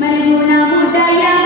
മൽഗുണമുടയ